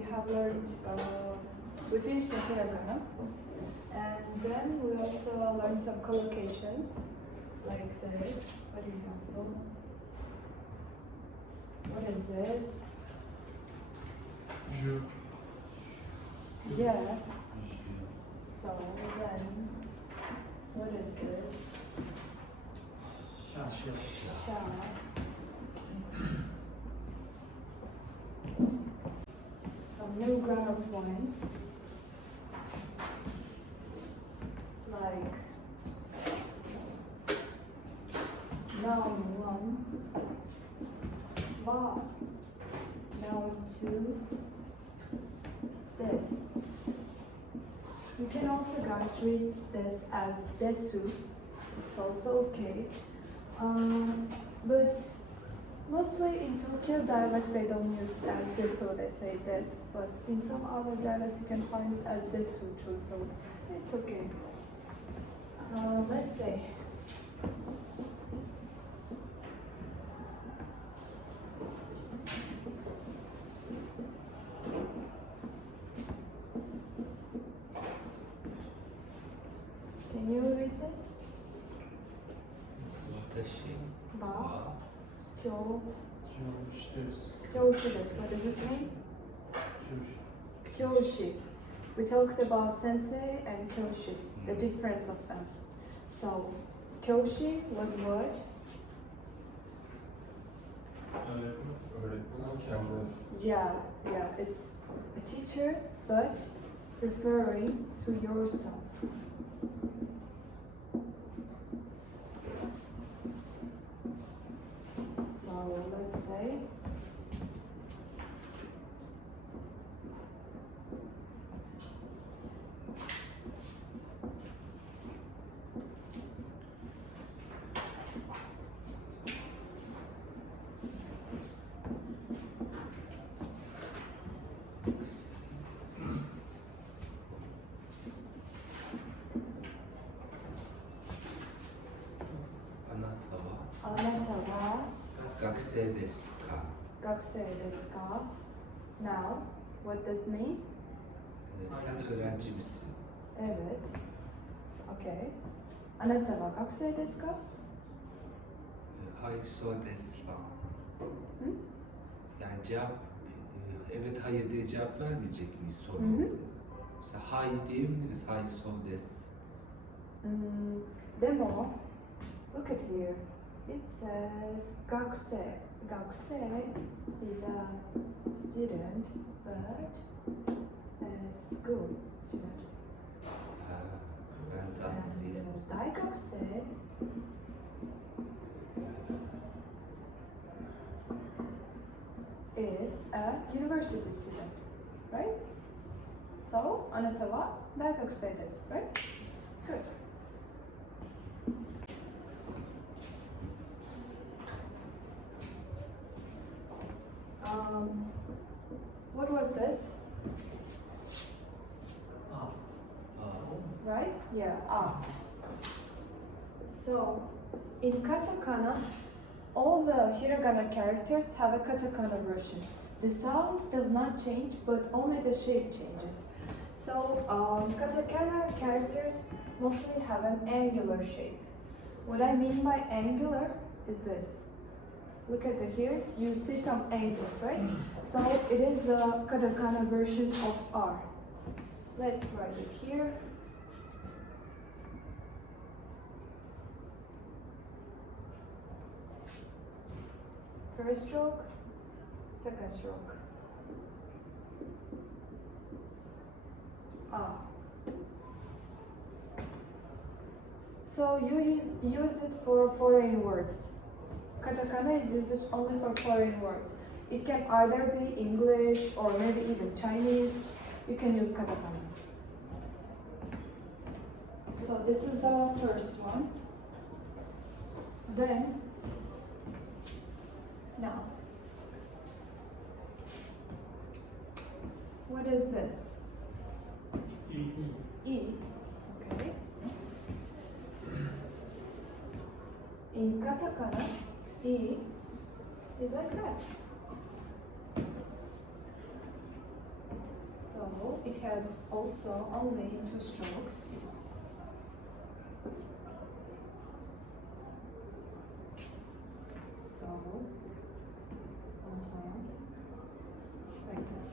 we have learned, we finished the hiragana, and then we also learned some collocations, like this. For example, what is this? Je. Yeah. So then, what is this? Sha. Sha. Some new grammar points, like noun 1, wa, noun 2, this. You can also guys read this as desu, it's also okay. But mostly in Tokyo dialects they don't use it as desu, they say des, but in some other dialects you can find it as desu too, so it's okay. Let's say can you read this? Ba, kyo, kyoshi desu. What does it mean? Kyoshi. We talked about sensei and kyoshi, the difference of them. So, kyoshi was what? Yeah, it's a teacher, but referring to yourself. So, let's say Anata wa Gakusei desu ka? gakusei desu ka? Now, what does it mean? Sen öğrenci misin? Evet. Okay. Anata wa gakusei desu ka? Hayır, so desu ka. Hı? Yani cevap, evet hayır diye cevap vermeyecek miyiz soru? Hı hı. Mesela hayır diyebiliriz, hayır so desu. Demo, look at here. It says gakusei. Gakusei is a student, but a school student. Ben daha değil. And daigakusei is a university student, right? So, anata wa daigakusei desu, right? Good. What was this? Right? Yeah, So, in katakana, all the hiragana characters have a katakana version. The sound does not change, but only the shape changes. So, katakana characters mostly have an angular shape. What I mean by angular is this. Look at the here, you see some angles, right? So it is the katakana version of R. Let's write it here. First stroke, second stroke. So you use it for foreign words. Katakana is used only for foreign words. It can either be English or maybe even Chinese. You can use katakana. So this is the first one. Then, now, what is this? E. Okay. In katakana, E is like that. So it has also only two strokes. So, like this.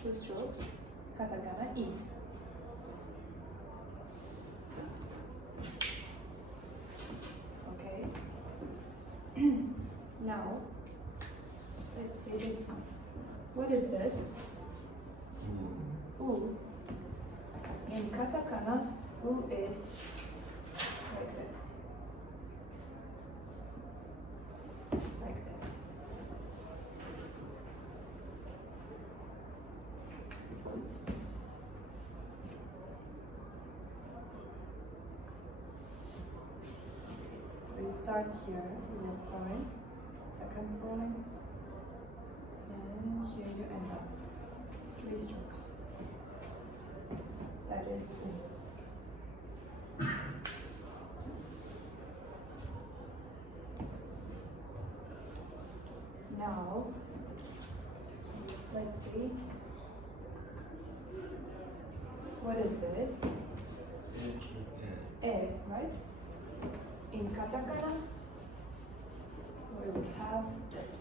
Two strokes, katakana I. Okay. Now, let's see this one. What is this? U. In katakana, U is like this. Like this. So you start here with a point, second point, and here you end up. 3 strokes. That is U. Now, let's see. What is this? E, right? In katakana, we will have this.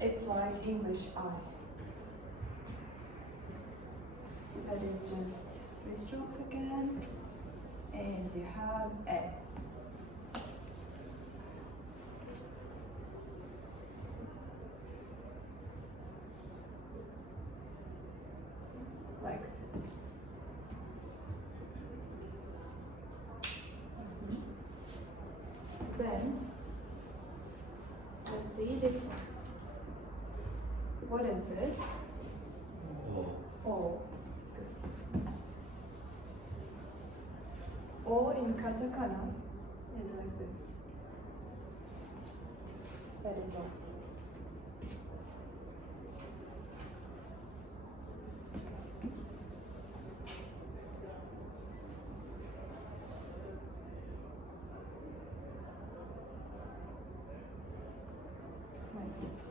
It's like English I. That is just 3 strokes again, and you have E. Like this. Then, let's see this one. What is this? O. Good. O in katakana is like this. That is all. Like this.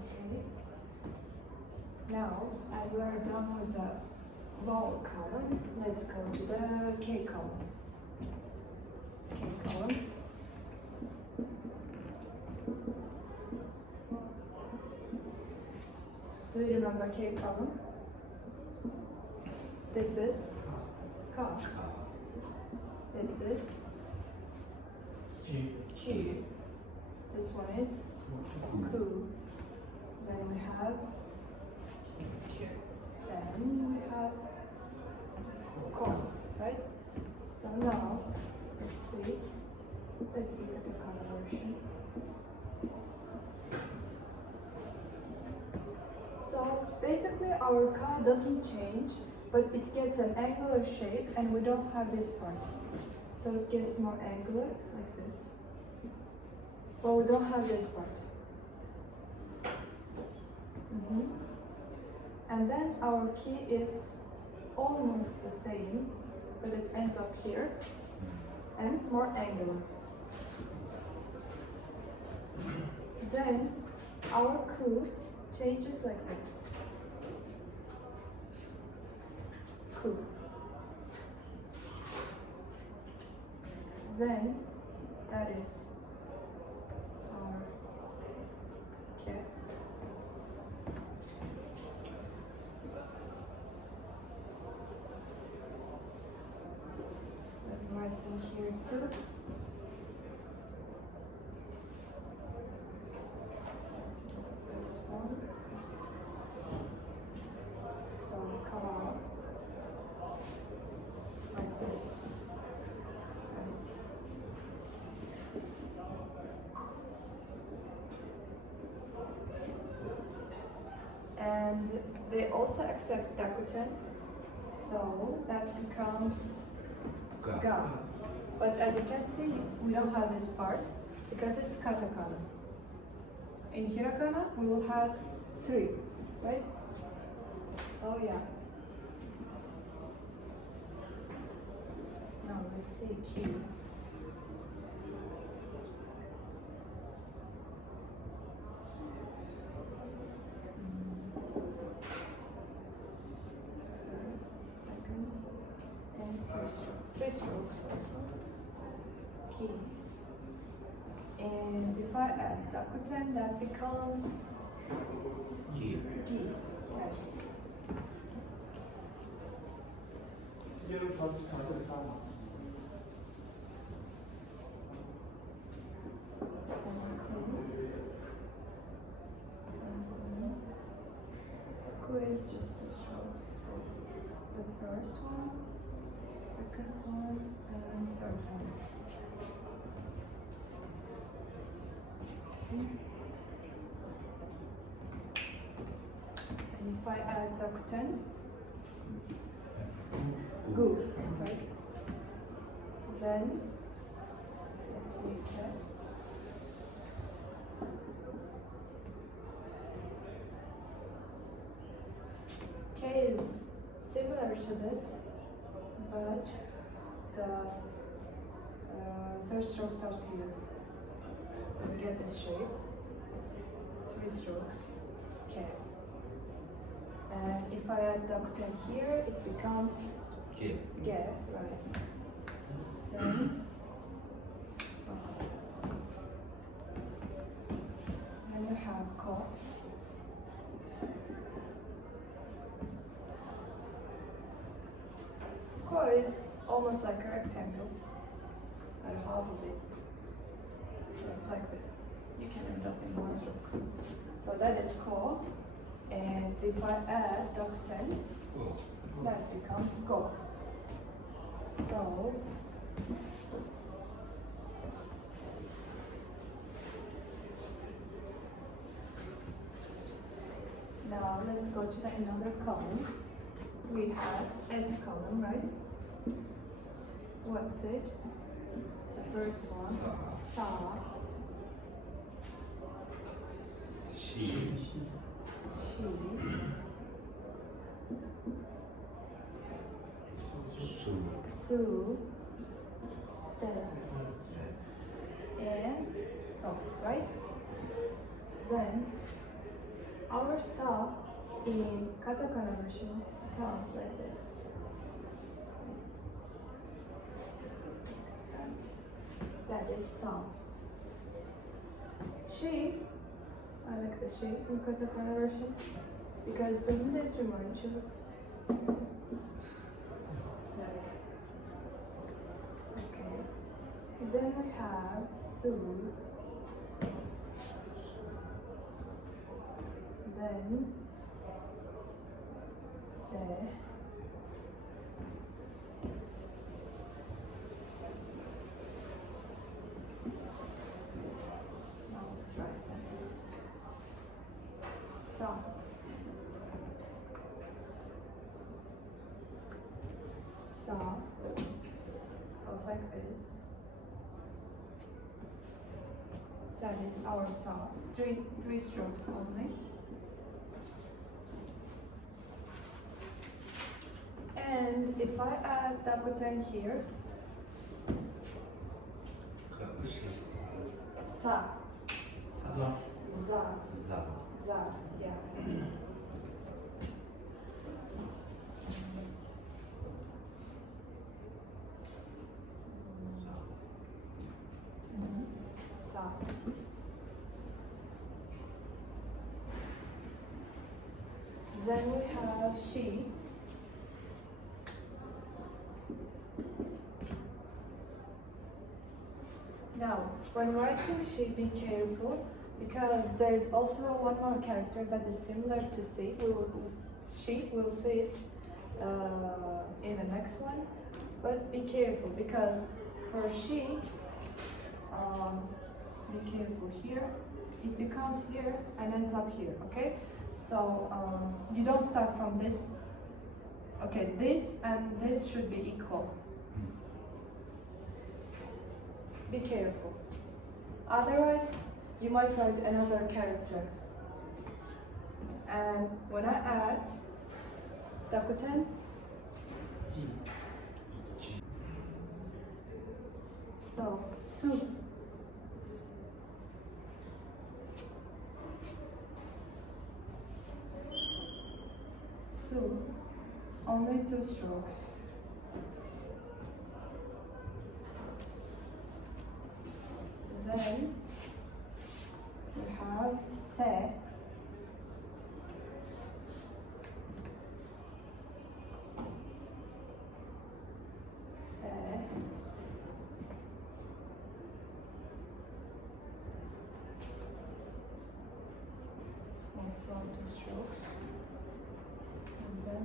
Okay. Now, as we are done with the vowel column, let's go to the K column. K column. Do you remember K column? This is ka. This is Q. This one is ku. Then we have Q. Then we have ko, right? So now, let's see the color version. So basically our ka doesn't change, but it gets an angular shape and we don't have this part. So it gets more angular like this. But we don't have this part. And then our key is almost the same, but it ends up here and more angular. Then our ku changes like this. Ku. Then that is our ke. Let me write them here too. First one. So come out like this. Right. And they also accept dakuten, so that becomes ga. But as you can see, we don't have this part because it's katakana. In hiragana, we will have 3, right? So yeah. Now let's see Q. strokes also. Ki. And if I add dakuten, that becomes Ki. gi. Right. Yarım saat, bir saate biter mi? Ku is just 2 strokes. The first one, second one, and third one. Okay. And if I add dakuten, gu, right? Then, let's see, okay. K is similar to this, but the third stroke starts here. So we get this shape, 3 strokes, K. And if I add dakuten here, it becomes Ki. G, right? Then, then you have ko. Ko is almost like a rectangle, and half of it. So it's like that. You can end up in 1 stroke. So that is ko. And if I add dakuten, Go. that becomes go. So now let's go to another column. We have S column, right? What's it? The first one, sa, Shi. shi, Su. su, se, and so, right? Then our sa in katakana version comes like this. That is sa. She, I like the she in katakana version because doesn't it remind you? Like, okay. Then we have su. Then se. Now let's write that. Sa. Sa goes like this. That is our sa. Three strokes only. And if I add dakuten here, Shi. sa, Sa. za, Za. za, yeah. Sa. Then we have she. Now, when writing she, be careful because there's also one more character that is similar to she. We'll see it in the next one. But be careful because for she, be careful here. It becomes here and ends up here. Okay, so you don't start from this. Okay, this and this should be equal. Be careful. Otherwise, you might write another character. And when I add dakuten, so su. Su. Only 2 strokes. then we have se. Se. Also 2 strokes. And then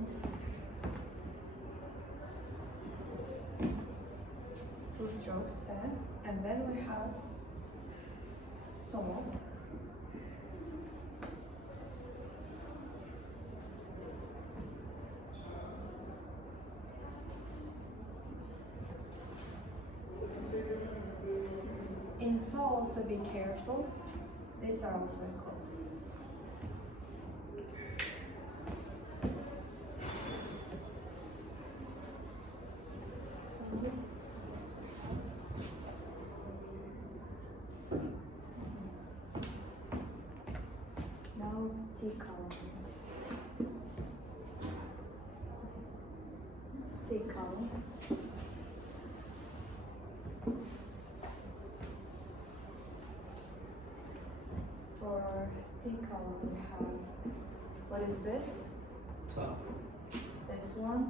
2 strokes, se. And then we have so. In so also be careful. These are also equal. Now T column. T column. For T column we have, what is this? Ta. This one,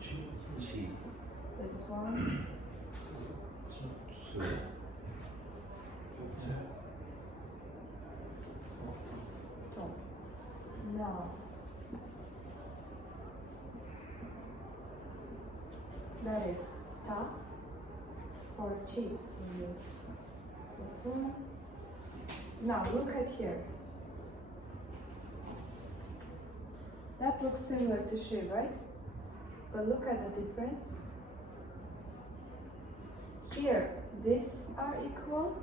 Chi. this one, Su. top. Now, that is ta. For chi, we use this one. Now look at here. That looks similar to she, right? But look at the difference. Here, these are equal,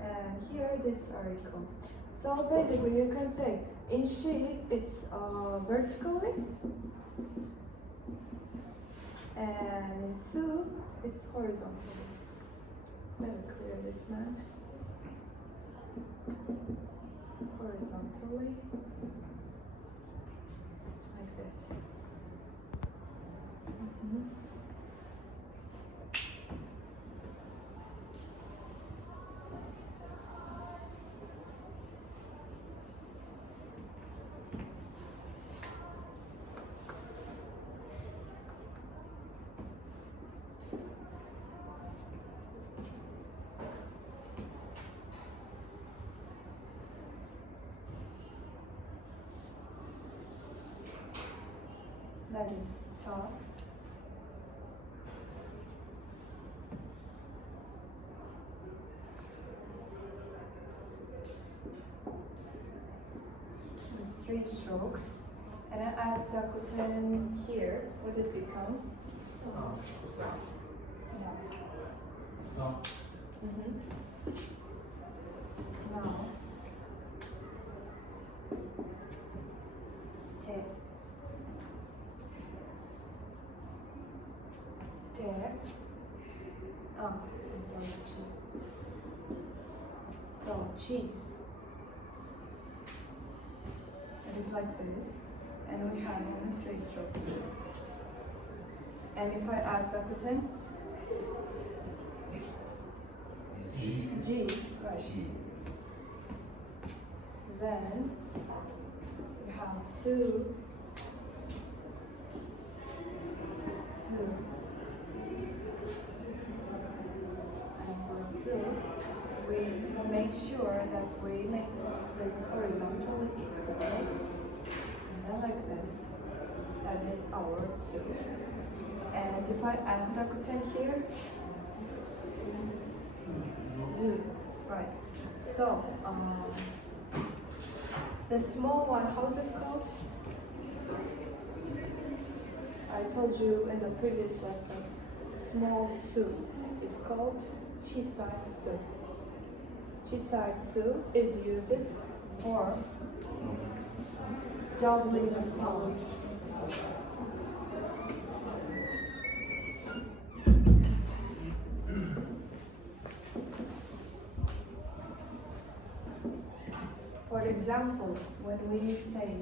and here, these are equal. So basically, you can say in she, it's vertically, and in su, it's horizontally. Let me clear this man. Horizontally, like this. That is top. It's 3 strokes. And I add Dakuten here, what it becomes? Ah, tak. No. No. Now. Te. I'm sorry, chi. So, chi. It is like this, and we have only 3 strokes. And if I add Dakuten, G, right. Chi. Then we have su, and for su, we make sure that we make this horizontally equal, and then like this, that is our su. And if I add Dakuten here, zu, right. So, the small one, how's it called? I told you in the previous lessons, small su is called chisai su. Chisai su is used for doubling the sound. For example, when we say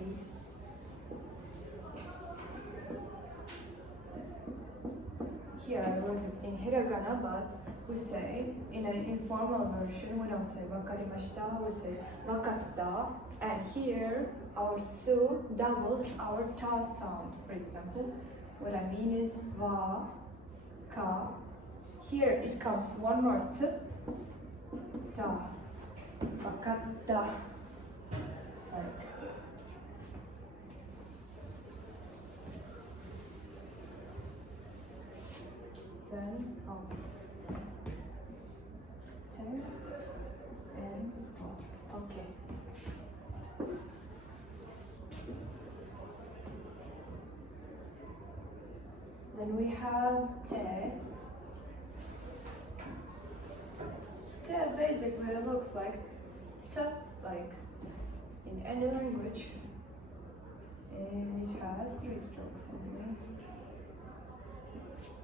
here I wrote it in hiragana, but we say in an informal version, we don't say wakarimashita, we say wakatta. And here, our tsu doubles our ta sound. For example, what I mean is wa, ka. Here it comes one more t, ta, wakatta. Like. Then, ten, and, okay. Then we have te. Te basically looks like t, like in any language. And it has 3 strokes only.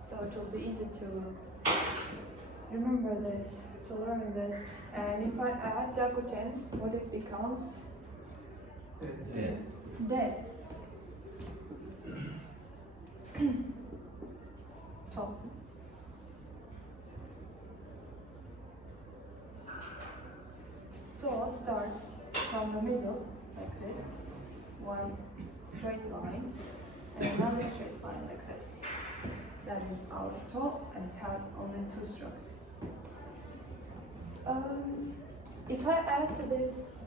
So it will be easy to remember this, to learn this. And if I add dakuten, what it becomes? De. De. To. To starts from the middle, like this. One straight line, and another straight line like this. That is our to, and it has only 2 strokes. If I add to this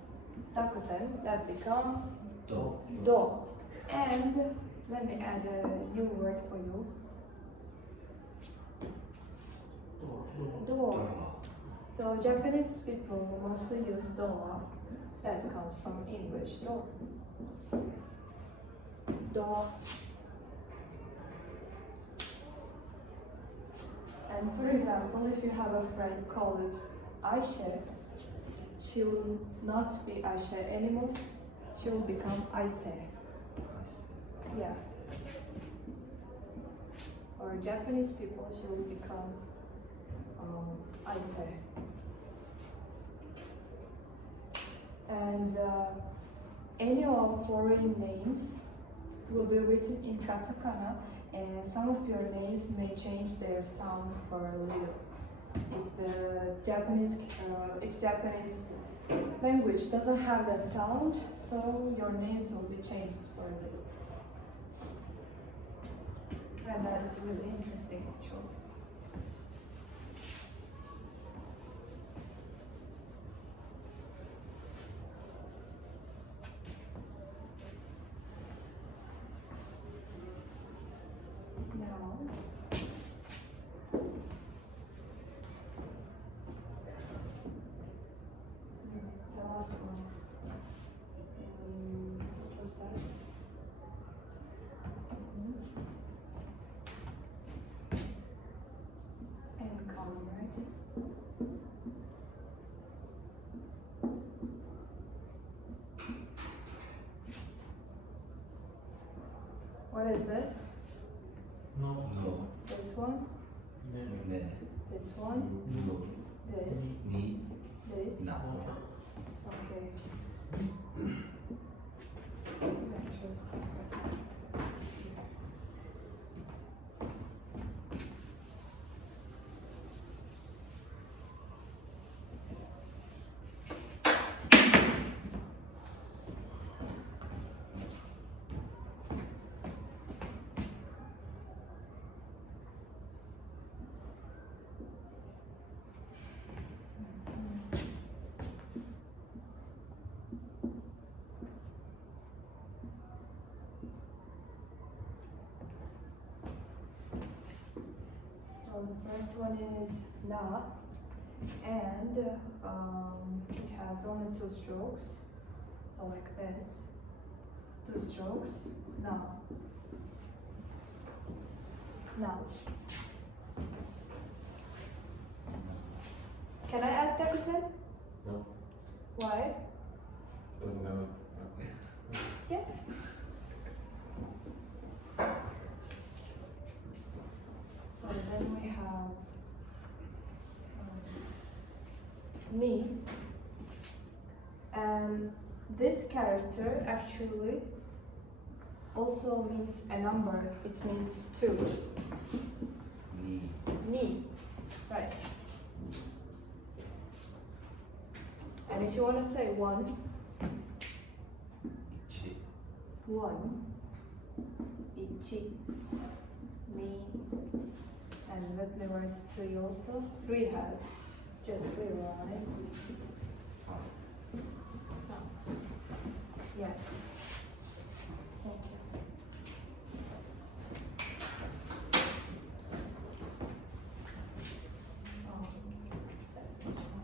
dakuten, that becomes Do. do. And let me add a new word for you. Do. So Japanese people mostly use do. That comes from English do. Do. And for example, if you have a friend called Aisha, she will not be Aisha anymore. She will become Aise. Yeah. For Japanese people, she will become Aise. And any of foreign names will be written in katakana, and some of your names may change their sound for a little. If Japanese language doesn't have that sound, so your names will be changed for a little. And that is really interesting, actually. Now, the last one. What was that? And column, right? What is this? No. No. This one? Ne. This one? No. This? Ni. This? Na. Okay. So the first one is na, and it has only 2 strokes. So like this, 2 strokes, na. Now, can I add dakuten? No. Why? Doesn't have it. Yes. So then we have me, and this character actually also means a number. It means 2. Ni. Ni. And if you want to say one, İçi. one, ichi, ni, and let me write three also. Three has just three lines. San. Some. Yes. Thank you. Oh, that's much more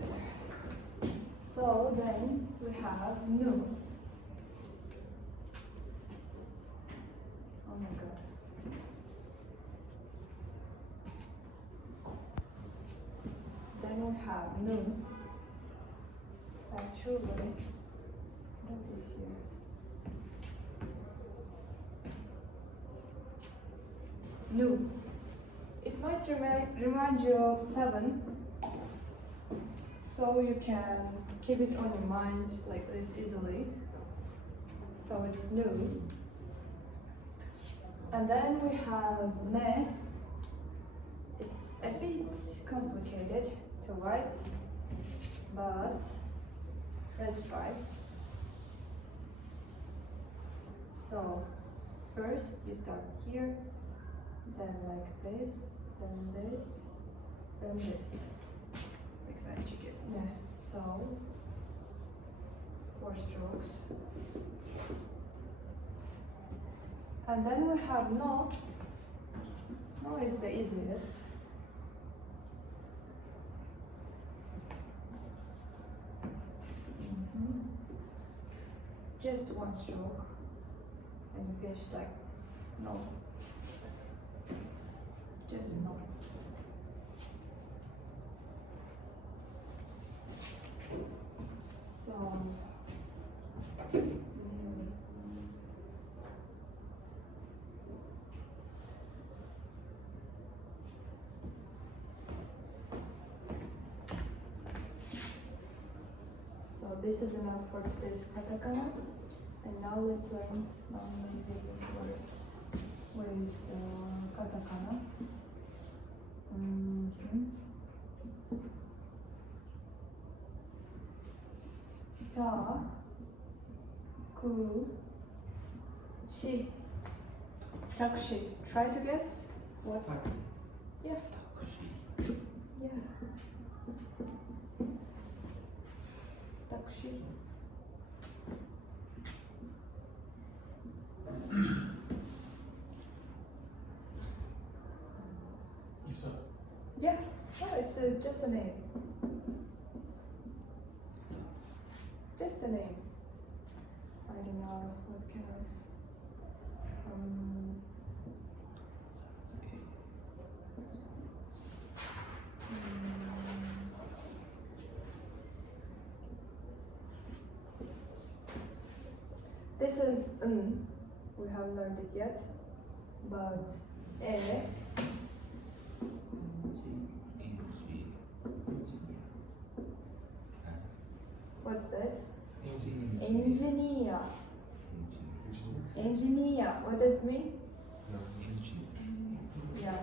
better. So then we have nu. Oh my god. Then we have nu. Actually, what is here? Nu. It might remind you of seven, so you can keep it on your mind like this easily. So it's nu. And then we have ne. It's a bit complicated to write, but let's try. So first you start here, then like this, then this, then this. Like that you get. Yeah. So 4 strokes. And then we have no. No is the easiest. Just 1 stroke and you finish like this. No. Just no. So this is enough for today's katakana. And now let's learn some basic words with katakana. Ta, ku, shi. Takushi. Try to guess what? Taksi. Yeah. Yeah. Takushi. İsa. Yeah. Yeah, it's just a name. Just a name. I don't know what can else. This is n. We haven't learned it yet, but e. What's this? Engineer. Engineer. What does it mean? Yeah.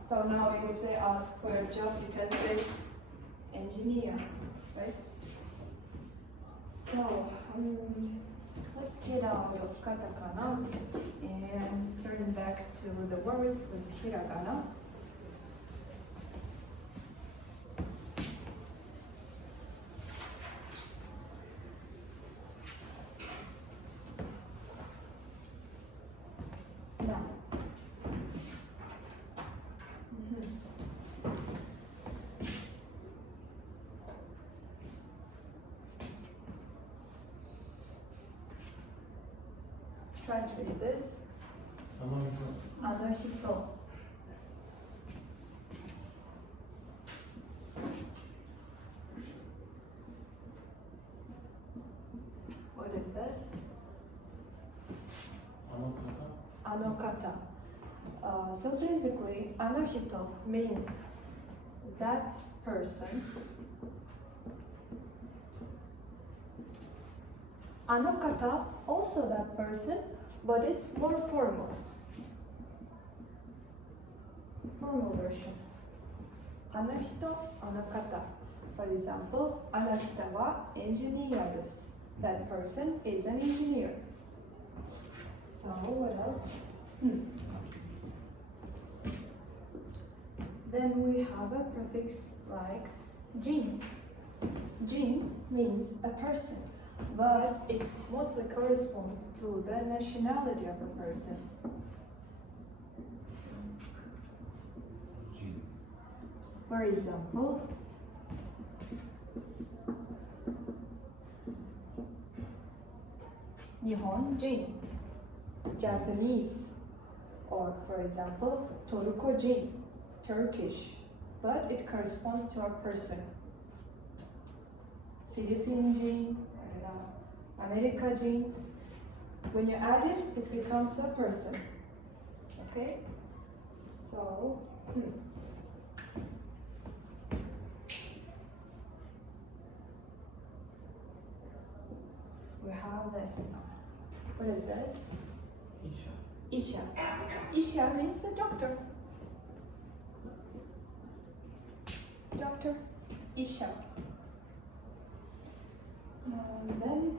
So now if they ask for a job, you can say engineer, right? So let's get out of katakana and turn back to the words with hiragana. Now. Try to read this. Anahito. What is this? Anokata. So basically, anahito means that person. Anokata, also that person, but it's more formal. informal version. あの人、あの方. For example, あの人はエンジニアです. That person is an engineer. So what else? Then we have a prefix like jin. Jin means a person, but it mostly corresponds to the nationality of a person. For example, Nihonjin, Japanese, or for example, Torukojin, Turkish, but it corresponds to a person. Philippine-jin, I don't know, America-jin. When you add it, it becomes a person. Okay? So, we have this. What is this? Isha. Isha. Isha means a doctor. Doctor Isha. Then,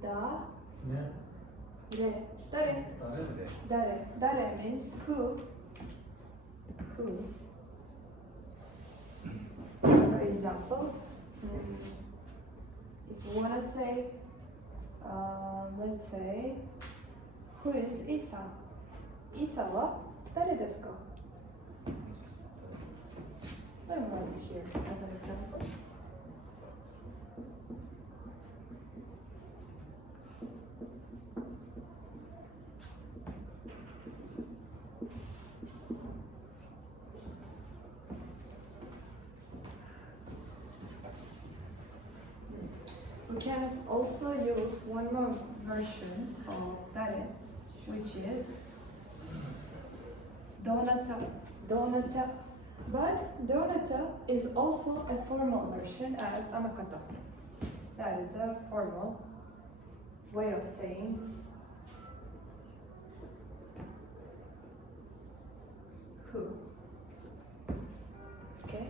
da, Ne? re, dare. Öyle. Dare. Dare means who. Who. For example, if you want to say, let's say, who is Isa? Isa wa dare desu ka? Let me write it here as an example. We can also use one more version of dare, which is donata. Donata. But donata is also a formal version as anakata. That is a formal way of saying who. Okay?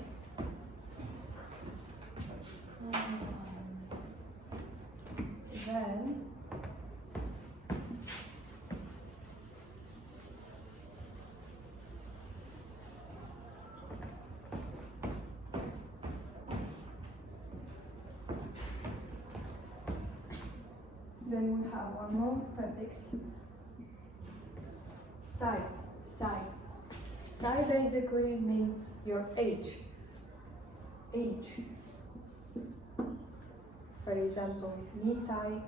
Then we have one more prefix, sai. Sai. Sai basically means your age. Age. For example, nisai,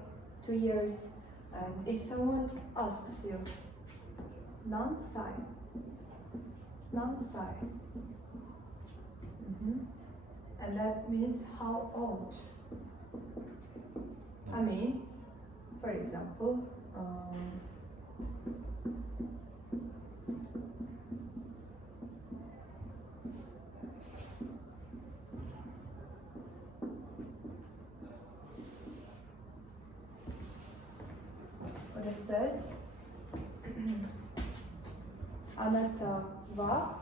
2 years, and if someone asks you, nansai, nansai, and that means how old. I mean, for example, what it says, Anata wa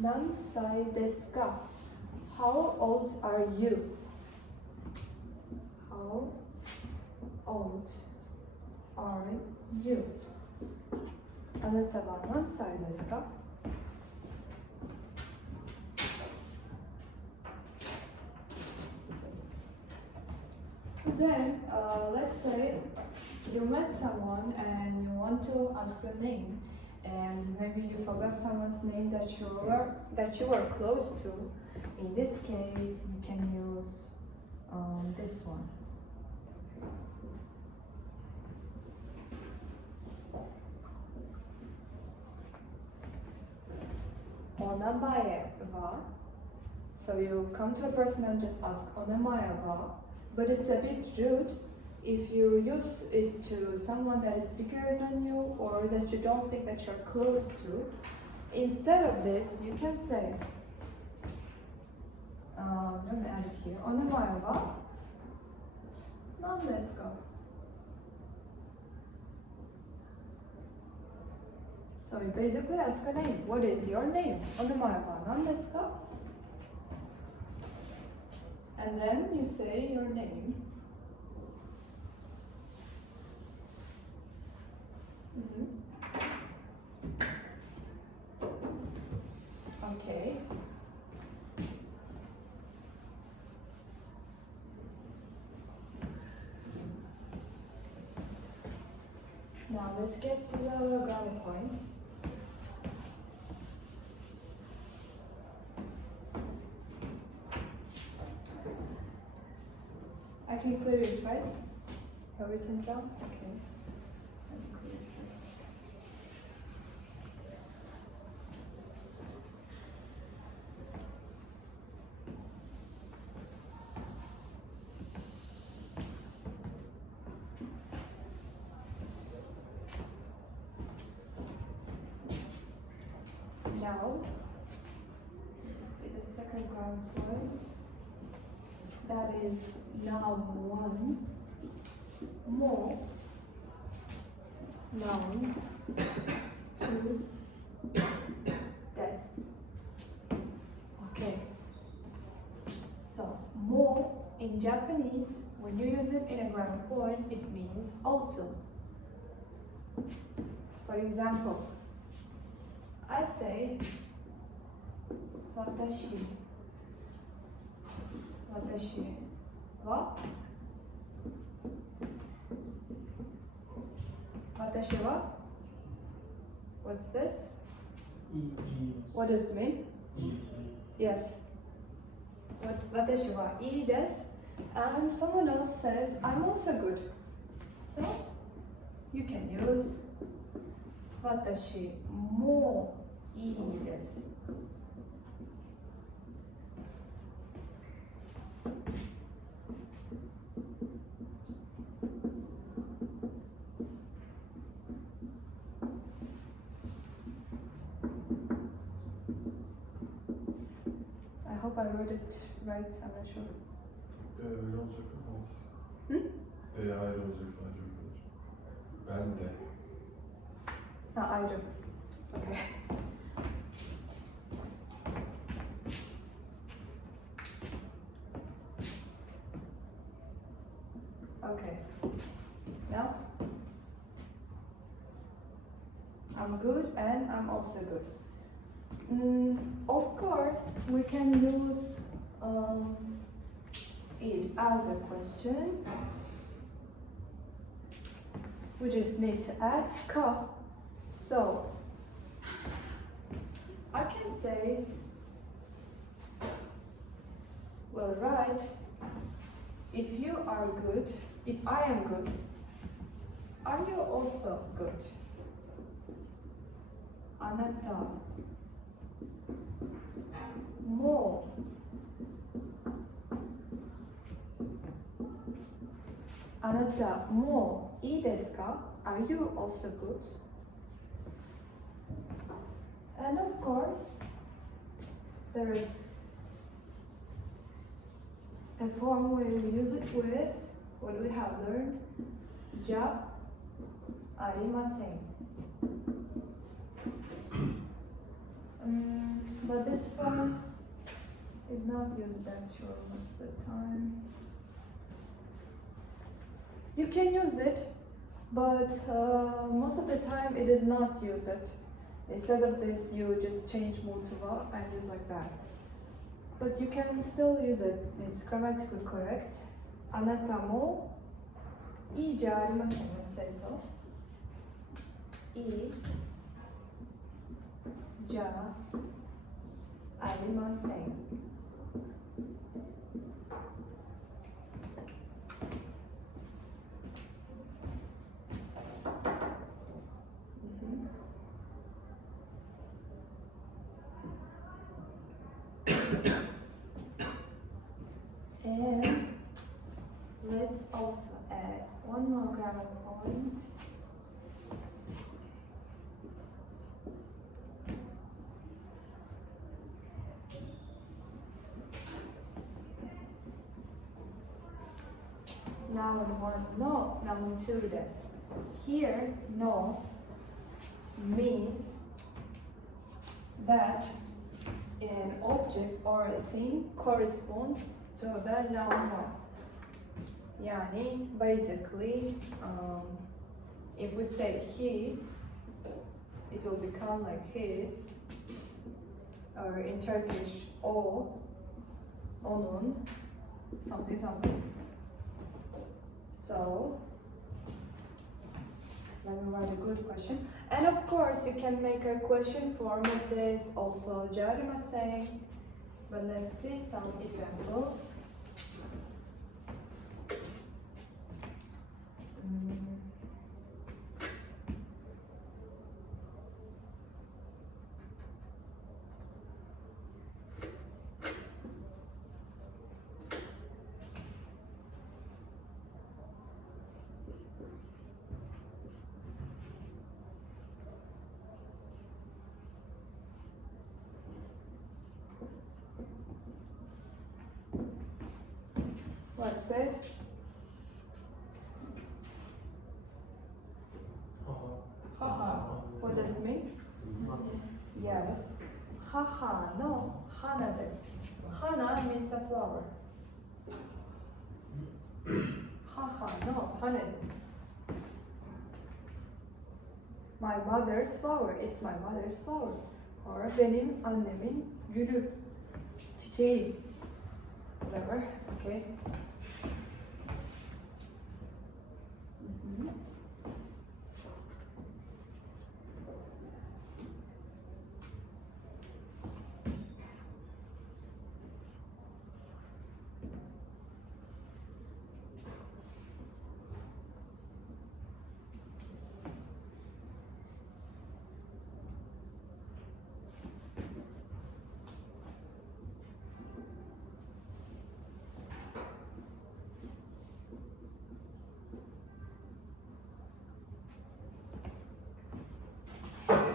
nansai desu ka? How old are you? How old are you? Anata wa nansai desu ka? Then, let's say you met someone and you want to ask their name, and maybe you forgot someone's name that you were close to. In this case, you can use this one. Onamae wa. So you come to a person and just ask onamae wa, but it's a bit rude if you use it to someone that is bigger than you or that you don't think that you're close to. Instead of this, you can say let me add it here. Onemae wa nan desu ka? So you basically ask a name. What is your name? Onemae wa nan desu ka? And then you say your name. Okay. Now let's get to the grammar point. I can clear it, right? Have written down? Okay. Let me clear it first. Now, with the second grammar point, that is noun 1, more, noun 2, des. Okay. So, more in Japanese, when you use it in a grammar point, it means also. For example, I say, watashi. Watashi wa? Watashi wa? What's this? What does it mean? Yes. Watashi wa ii desu. And someone else says, I'm also good. So, you can use watashi mo ii desu. I hope I wrote it right, I'm not sure. Öyle olacak olmaz. Hı? Ayrı olacak sadece o kadar. Ben de. Ha, ayrı. Okay. Okay. Now, I'm good and I'm also good. Of course, we can use it as a question. We just need to add ka. So, I can say, well, right, if you are good, if I am good, are you also good? Anata mo Anata mo ii desu ka? Are you also good? And of course, there is a form where we use it with what we have learned, ja arimasen. But this form is not used actually most of the time. You can use it, but most of the time it is not used. Instead of this, you just change motuva and use like that. But you can still use it. It's grammatically correct. Anata mo ii ja arimasen. Let's say so. Ii ja arimasen. And let's also add one more grammar point. noun one no, noun two des. Here, no means that an object or a thing corresponds to the noun one. Yani, basically, if we say he, it will become like his, or in Turkish, o, onun, something something. So, let me write a good question. And of course, you can make a question form of this, also jarimaseng. But let's see some examples. What's it? Haha. What does it mean? Yes. Haha, no. Hana desu. Hana means a flower. Haha, no. Hana desu. My mother's flower. It's my mother's flower. Or benim annemin gülü. Çiçeği. Whatever. Okay.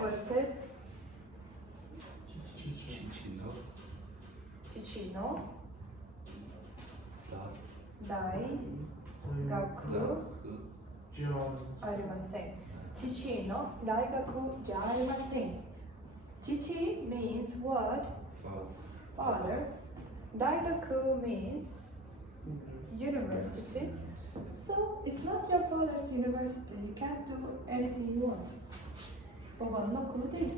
What's it? Chichino. Chichino. Da. Dai. Gaku. Arimasen. Chichino. Dai gaku ja arimasen. Chichi means what? Father. Daigaku means university. So it's not your father's university. You can't do anything you want. Babanın okulu değil.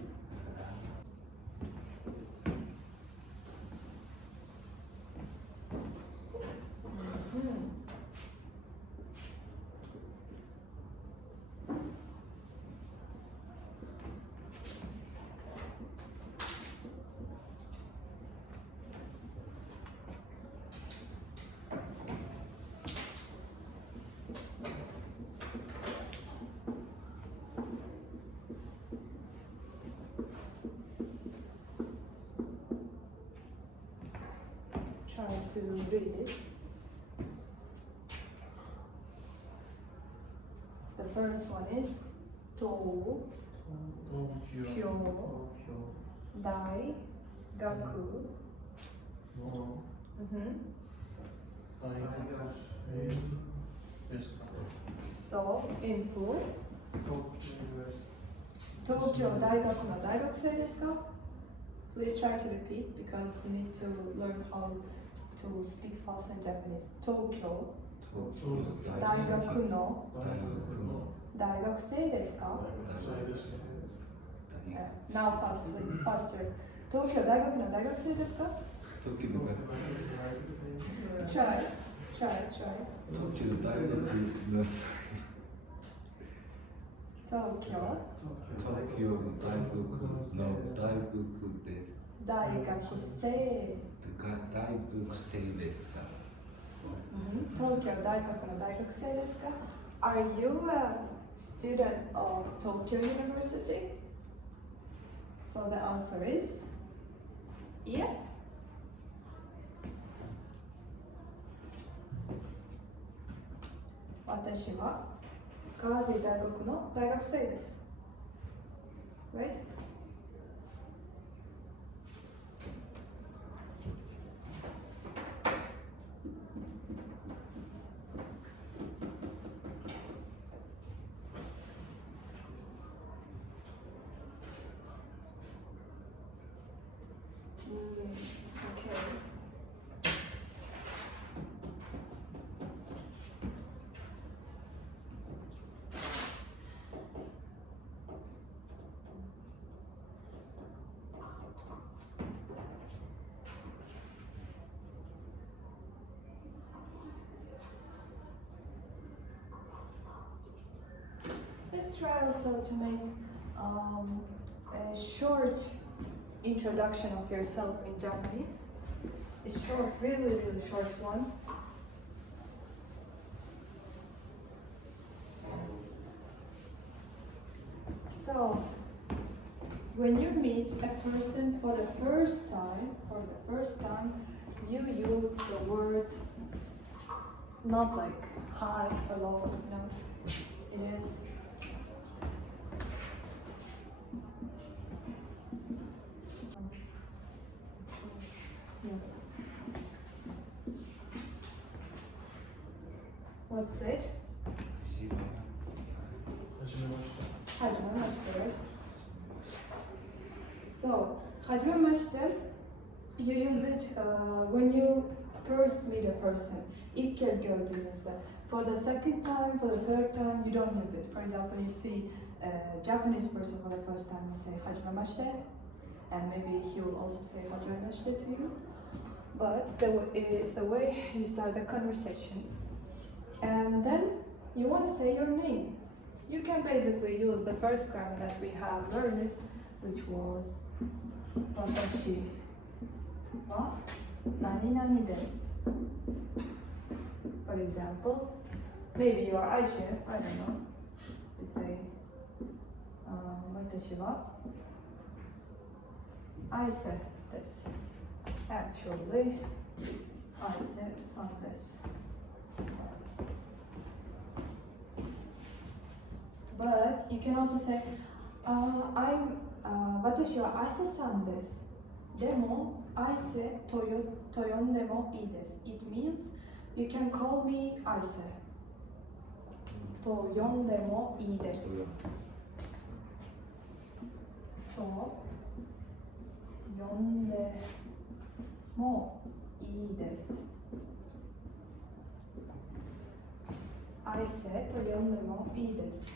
Try to read it. The first one is to, kyo, dai, gaku. So, in full. Tokyo Daigaku no Daigakusei desu ka? Please try to repeat because you need to learn how to speak fast in Japanese. Tokyo Daigaku no Daigakusei desu ka? Now faster. Tokyo Daigaku no Daigakusei desu ka? Try. Tokyo Daigaku no Daigaku desu. Daigakusei. Daigakusei desu ka? Tokyo Daigaku no Daigakusei desu ka? Are you a student of Tokyo University? So the answer is yeah. Watashi wa Gazi Daigaku no Daigakusei desu. Right? Okay. Let's try also to make a short introduction of yourself in Japanese. A short, really short one. So, when you meet a person for the first time, you use the word not like hi, hello, no. It is what's it? Hajimemashite, right? So, hajimemashite, you use it when you first meet a person. İlk kez gördüğünüzde. For the second time, for the third time, you don't use it. For example, you see a Japanese person for the first time, you say hajimemashite, and maybe he will also say hajimemashite to you. But it's the way you start the conversation. And then you want to say your name. You can basically use the first grammar that we have learned, which was watashi wa nani nani desu. For example, maybe you are Aisha, I don't know. You say watashi wa Aisha desu. Actually, Aisha san desu. But you can also say, watashi wa Aisa-san desu. Demo, Aise toyondemo ii desu. It means you can call me Aise. Toyondemo ii desu. Toyondemo ii desu. Aise toyondemo ii desu.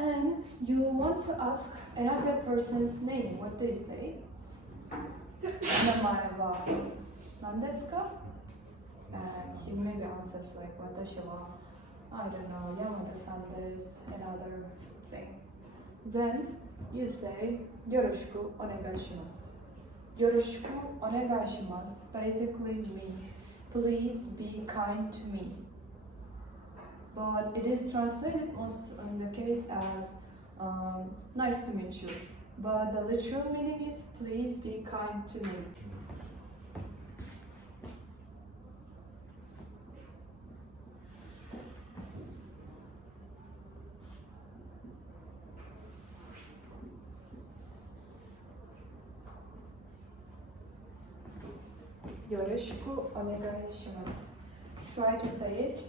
And you want to ask another person's name. What do you say? Namae wa nan desu ka? And he maybe answers like watashi wa, I don't know, Yamada-san desu, another thing. Then you say yoroshiku onegai shimasu. Yoroshiku onegai shimasu basically means please be kind to me. But it is translated most in the case as nice to meet you. But the literal meaning is please be kind to me. Yoroshiku onegai shimasu. Try to say it.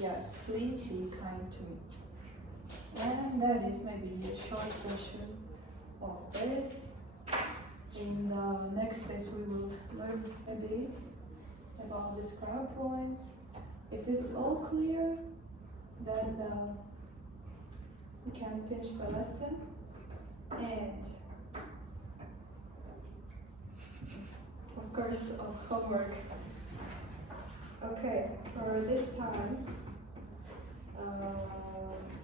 Yes, please be kind to me. And that is maybe a short version of this. In the next test we will learn a bit about these grammar points. If it's all clear, then we can finish the lesson. And of course, homework. Okay, for this time,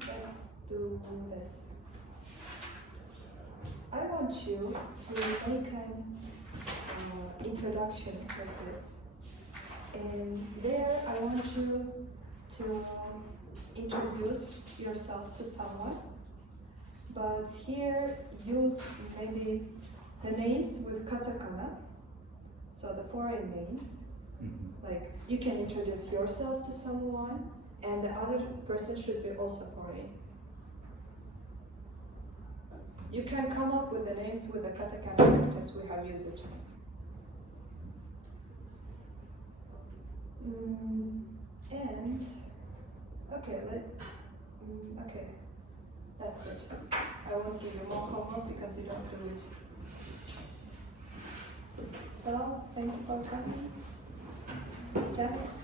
let's do this. I want you to make an introduction like this. And there I want you to introduce yourself to someone. But here use maybe the names with katakana, so the foreign names. Like you can introduce yourself to someone and the other person should be also foreign. You can come up with the names with the katakana characters we have used it. And okay, okay, that's it. I won't give you more homework because you don't do it. So, thank you for coming. Janice?